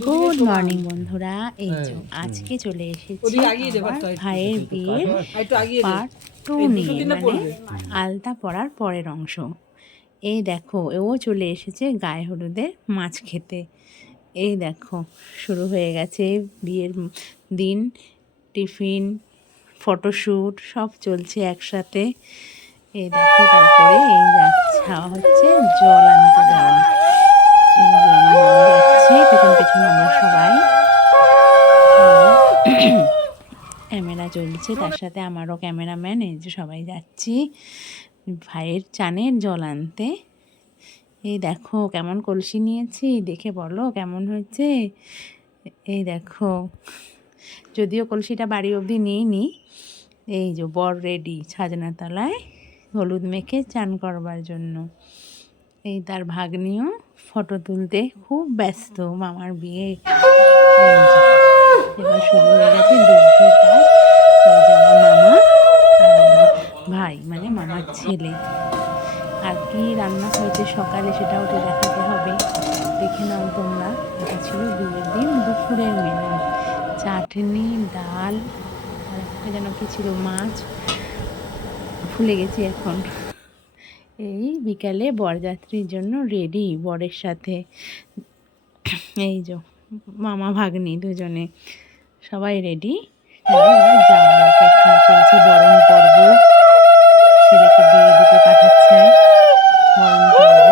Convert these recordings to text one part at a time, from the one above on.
Good morning বন্ধুরা, এই যে আজকে চলে এসেছি আমার ভাইয়ের বিয়ের পার্ট 2 নিয়ে, মানে আলতা পরার পরের অংশ। এই দেখো, ও চলে এসেছে গায়ে হলুদের মাছ খেতে। এই দেখো, শুরু হয়ে গেছে বিয়ের দিন, টিফিন, ফটোশ্যুট সব চলছে একসাথে। এই দেখো, তারপরে এই যাওয়া হচ্ছে জল আনতে যাওয়া। এই যে আমার মামা যাচ্ছে, পেছন পেছন আমরা সবাই। ক্যামেরা চলছে, তার সাথে আমারও ক্যামেরাম্যান। এই যে সবাই যাচ্ছি ভাইয়ের চানের জল আনতে। এই দেখো কেমন কলসি নিয়েছি, দেখে বলো কেমন হয়েছে। এই দেখো, যদিও কলসিটা বাড়ি অবধি নিইনি। এই যে বর রেডি ছাজনা তলায় হলুদ মেখে চান করবার জন্য। এই তার ভাগ্নিও ফটো তুলতে খুব ব্যস্ত। মামার বিয়ে এবার শুরু হয়ে গেছে দুধের কাজ। ওই যে আমার মামা আর আমার ভাই, মানে মামার ছেলে। আর কি রান্না হয়েছে সকালে সেটাও তো দেখাতে হবে, দেখে নাও তোমরা। এটা ছিল বিয়ের দিন দুপুরের মেনু। চাটনি, ডাল, আর একটা যেন কি ছিল, মাছ, ভুলে গেছি এখন। এই বিকালে বরযাত্রীর জন্য রেডি বরের সাথে। এই যে মামা ভাগ্নি দুজনে সবাই রেডি। যাওয়ার অপেক্ষা চলছে, বরণ পর্ব। ছেলেকে বিয়ে দিতে পাঠাচ্ছে, বরণ পর্ব।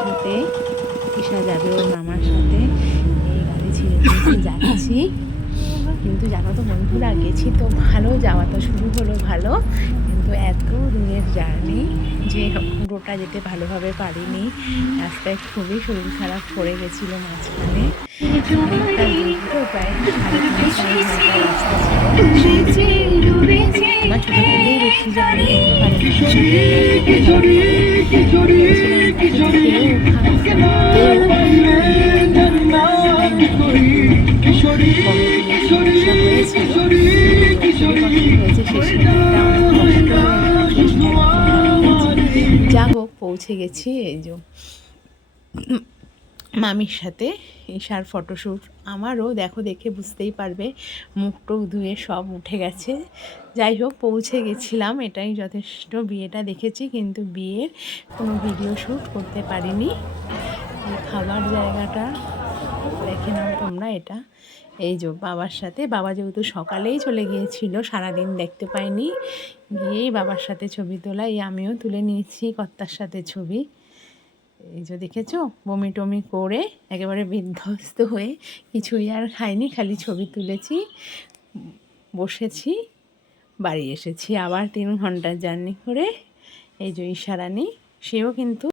সাথে ঈশা যাবে ওর মামার সাথে। এই গাড়ি ছিঁড়ে যাচ্ছি। কিন্তু জানো তো বন্ধুরা, গেছি তো ভালো, যাওয়া তো শুরু হলো ভালো, কিন্তু এত দূরের জার্নি যে পুরোটা যেতে ভালোভাবে পারিনি। রাস্তায় খুবই শরীর খারাপ পড়ে গেছিলো মাঝখানে। প্রায় 3.5 ঘন্টা রাস্তা ছিল। আমার ছোটো থেকেই বেশি জার্নি যা হোক পৌঁছে গেছি। এই যে মামির সাথে ঈশার ফটোশ্যুট, আমারও দেখো, দেখে বুঝতেই পারবে মুখ টুক ধুয়ে সব উঠে গেছে। যাই হোক পৌঁছে গেছিলাম, এটাই যথেষ্ট। বিয়েটা দেখেছি কিন্তু বিয়ের কোনো ভিডিও শ্যুট করতে পারিনি। এই খাবার জায়গাটা দেখে নাও তোমরা। এটা এই যে বাবার সাথে, বাবা যেহেতু সকালেই চলে গিয়েছিল, সারাদিন দেখতে পাইনি, গিয়েই বাবার সাথে ছবি তোলা। এই আমিও তুলে নিয়েছি কর্তার সাথে ছবি। এই যে দেখেছো, বমি টমি করে একেবারে বিধ্বস্ত হয়ে কিছুই আর খাইনি, খালি ছবি তুলেছি, বসেছি, বাড়ি এসেছি আবার 3 ঘন্টার জার্নি করে। এই যে ঈশারানী, সেও কিন্তু